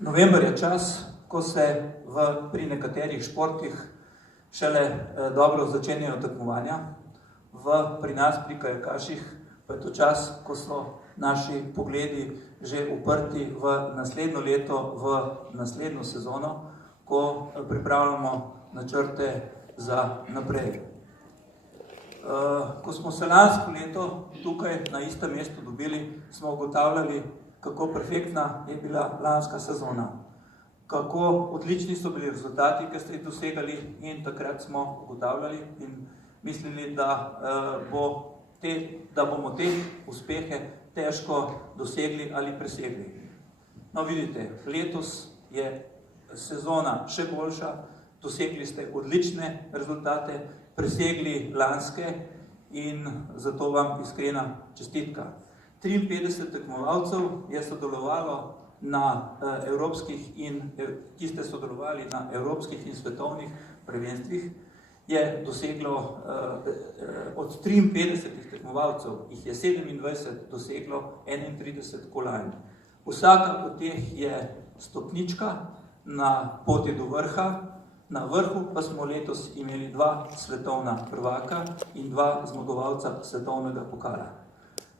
November je čas, ko se pri nekaterih športih šele dobro začenjajo tekmovanja. Pri nas, pri kajakaših, pa je to čas, ko so naši pogledi že uprti v naslednjo leto, v naslednjo sezono, ko pripravljamo načrte za naprej. Ko smo se lansko leto tukaj na istem mestu dobili, smo ugotavljali, kako perfektna je bila lanska sezona, kako odlični so bili rezultati, ki ste jih dosegali, in takrat smo ugotavljali in mislili, da bomo te uspehe težko dosegli ali presegli. No, vidite, letos je sezona še boljša, dosegli ste odlične rezultate, presegli lanske in zato vam iskrena čestitka. 53 tekmovalcev je sodelovalo ki ste sodelovali na evropskih in svetovnih prvenstvih, je doseglo od 53 tekmovalcev, jih je 27 doseglo 31 kolajn. Vsaka od teh je stopnička na poti do vrha, na vrhu pa smo letos imeli 2 svetovna prvaka in 2 zmagovalca svetovnega pokala.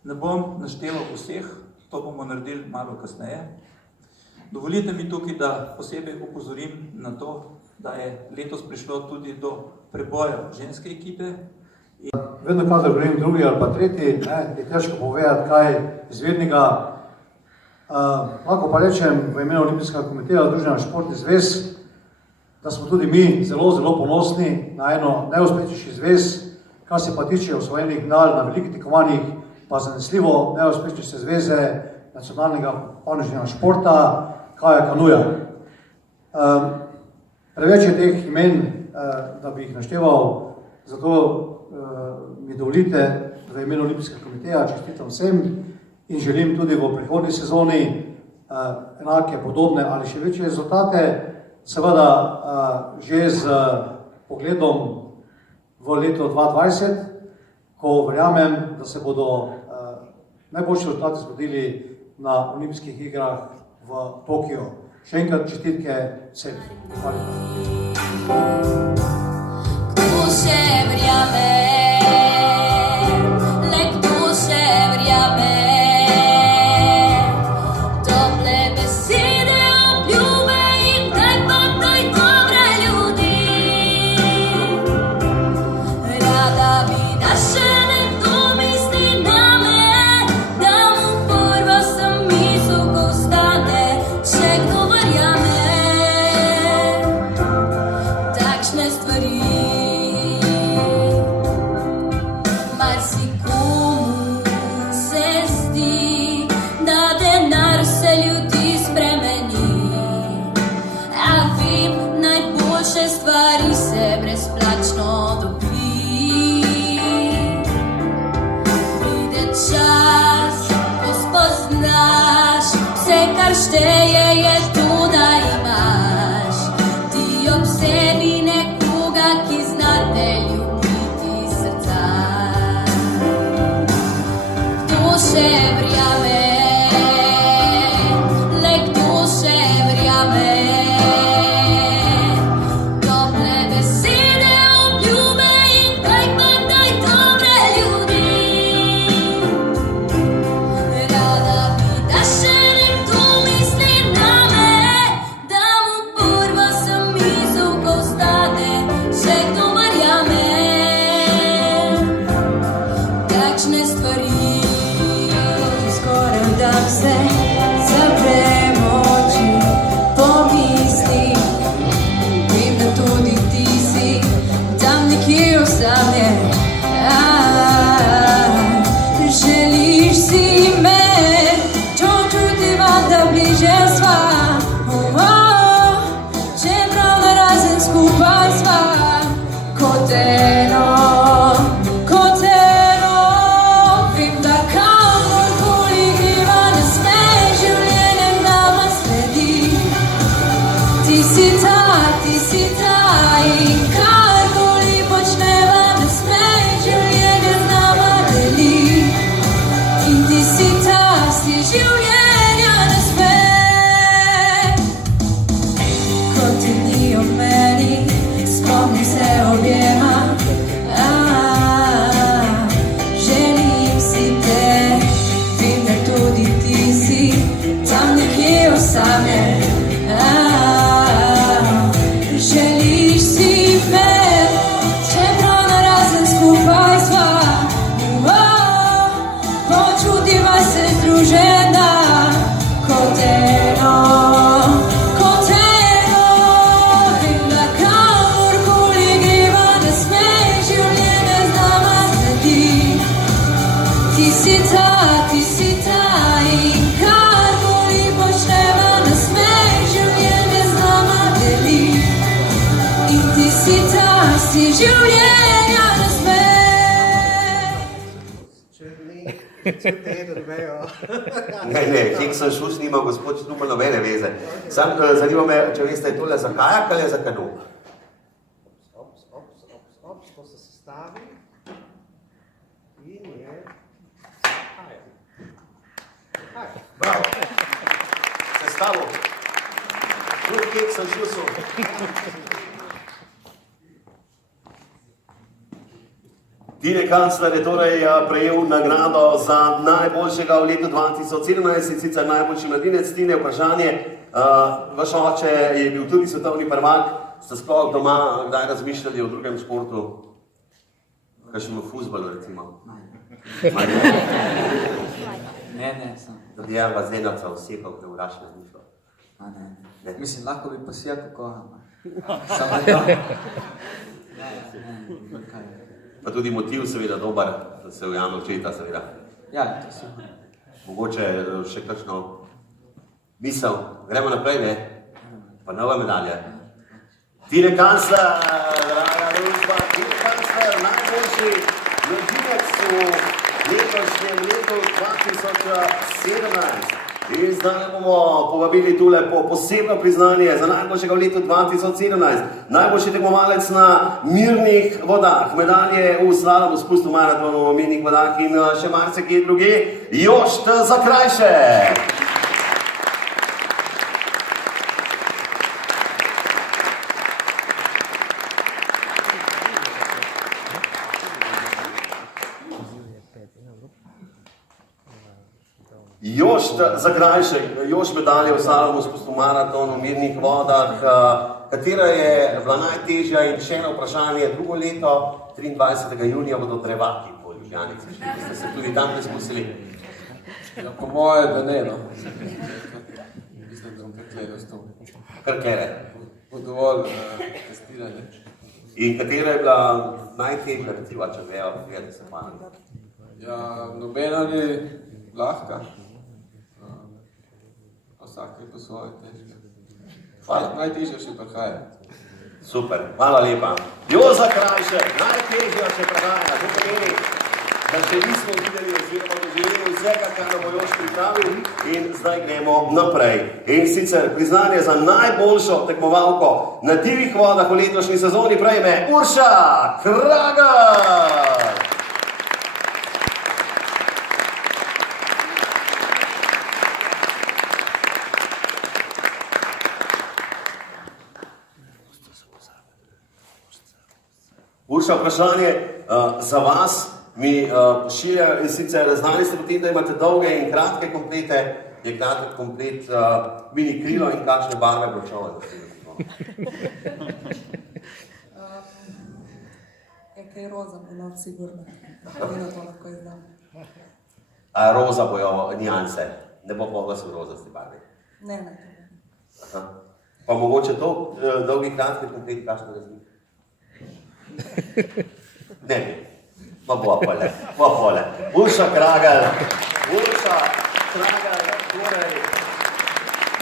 Ne bom našteval vseh, to bomo naredili malo kasneje. Dovolite mi tukaj, da posebej opozorim na to, da je letos prišlo tudi do preboja ženske ekipe. Vedno, kadar govorim drugi ali pa tretji, je težko povedati, kaj izvednega. Lahko pa rečem v imenu Olimpijskega komiteja Združenja športnih zvez, da smo tudi mi zelo, zelo ponosni na eno najuspešnejših zvez, kar se pa tiče osvojenih medalj na velikih tekmovanjih, pa zanesljivo najuspešnejše zveze nacionalnega panožnega športa, kajakanuja. Preveč je teh imen, da bi jih našteval, zato mi dovolite, da v imenu Olimpijskega komiteja čestitam vsem in želim tudi v prihodnji sezoni enake, podobne ali še večje rezultate, seveda že z pogledom v leto 2020, ko verjamem, da se bodo najboljši rezultati zgodili na olimpijskih igrah v Tokiu. Še enkrat čestitke vsem. Hvala. Kdo še verjame, le kdo še verjame, tople besede, obljube in daj pa daj dobre ljudi. Rada bi, da še nekdo misli name, da mu prva sem misel, ko ostane, še kdo verjame takšne stvari. Marsikomu se zdi, da denar vse ljudi spremeni, a vem, najboljše stvari se brezplačno dobi. Pride čas, ko spoznaš, vse kar šteje je to, da imaš ti ob sebi nekoga, ki zna te ljubiti srca. Kdo še verjame, le kdo še verjame, tople besede, obljube in daj pa daj dobre ljudi. Rada bi, da še nekdo misli name, da mu prva sem misel, ko ostane, še kdo verjame takšne stvari. Skoraj ta, ti si ta in karkoli počneva, na smeh življenje z nama deli. In ti si ta, si življenja na smeh. Ne, Keksa Šus nima gospod Štrumelj nobene veze. Sam zanima me, če veste, je tole za kajak ali za kanu? To se sestavi in je kajak. Bravo. Sestavo. Drugi Keksa Šusu. Tine Kancler je torej prejel nagrado za najboljšega v letu 2017, in sicer najboljši mladinec. Tine, vprašanje, vaš oče je bil tudi svetovni prvak, ste sploh doma kdaj razmišljali o drugem športu? Kakšnem fuzbalu recimo? Ne, sem. Da bi enega zdenavca osepal, ki je v Rašne zmišljal. Ne. Mislim, lahko bi pa si jako koha. Samo to. Ne, kaj. Pa tudi motiv seveda dober, da se ujame očeta seveda. Ja, to si. Mogoče še kakšno misel. Gremo naprej, ne? Pa nova medalja. Tine Kancler, draga družba, Tine Kancler, najboljši mladinec v letošnjem letu 2017. In zdaj bomo povabili tule po posebno priznanje za najboljšega v letu 2017. Najboljši tekmovalec na mirnih vodah, medalje v slalomu, spustu, maratonu, mirnih vodah in še marsikje druge, Jošt Zakrajšek. Jošt Zakrajšek, Jošt medalje v slalomu, spustu, maratonu, mirnih vodah. Katera je bila najtežja in še eno vprašanje, drugo leto, 23. junija bodo Trevaki po Ljubljanici. Ste se tudi tam preizkusili? Ja, po moje, da ne, no. Mislim, da bom kar gledal s to. Kar kere? Bo dovolj testiranje. In katera je bila najtežja, recimo, če vejo, da se pamet? Ja, nobena ni lahka. Vsak je po svoje težke. Hvala. Najtežja še prihaja. Super, hvala lepa. Jošt Zakrajšek, najtežja še prihaja. To pomeni, da še nismo videli oziroma doživeli vsega, kar nam bo Jošt pripravil, in zdaj gremo naprej. In sicer priznanje za najboljšo tekmovalko na divjih vodah v letošnji sezoni prejme Urša Kragelj. Urša, vprašanje za vas mi pošilja, in sicer znali ste potem, da imate dolge in kratke komplete, je kratek komplet mini krilo in kakšne barve bročove? Kaj roza bo not sigurno, edino to lahko izdam. A roza bojo nijanse, ne bo pa vas v rozasti barvi? Ne. Aha. Pa mogoče to dolgi kratki komplet, kakšne razlike? Ne bi, pa bo pole. Urša Kragelj, torej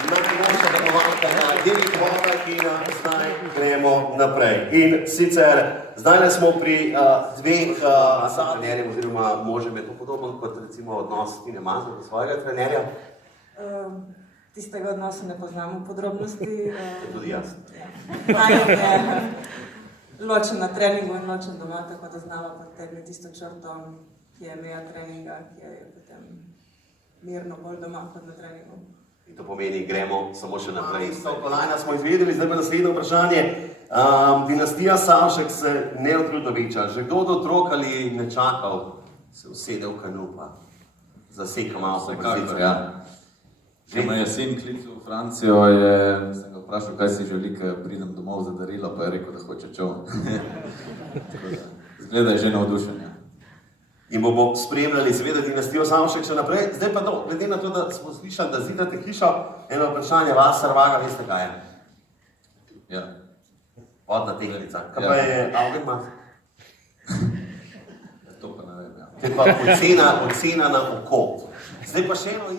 najboljša tekmovalka na divjih vodah, in zdaj gremo naprej. In sicer, zdaj smo pri dveh trenerjev, oziroma možem je to podobno kot recimo odnos Tine Maze do svojega trenerja. Tistega odnosa ne poznamo podrobnosti. Tudi jaz. Najbolj je ločen na treningu in ločen doma, tako da znamo potegniti tisto črto, ki je meja treninga, ki je potem mirno bolj doma kot na treningu. In to pomeni, gremo samo še naprej. Kolajna smo izvedeli, zdaj pa naslednje vprašanje. Dinastija Savšek se neutrudno veča. Že kdo od otrok ali nečakal se usede v kanu, pa zaseka malo se brzico? Ja. Če me je sin klical v Francijo, sem ga vprašal, kaj si želi, ker pridem domov za darilo, pa je rekel, da hoče čovn. Zgleda je že navdušen. In bomo spremljali seveda dinastijo Savšek še naprej. Zdaj pa to, glede na to, da smo slišali, da zidate hišo, eno vprašanje vas, Sarvaga, veste kaj je? Ja. Vodna tehtnica. Kaj pa je Augenmas? To pa ne vem, ja. To je pa ocena na oko. Zdaj pa še eno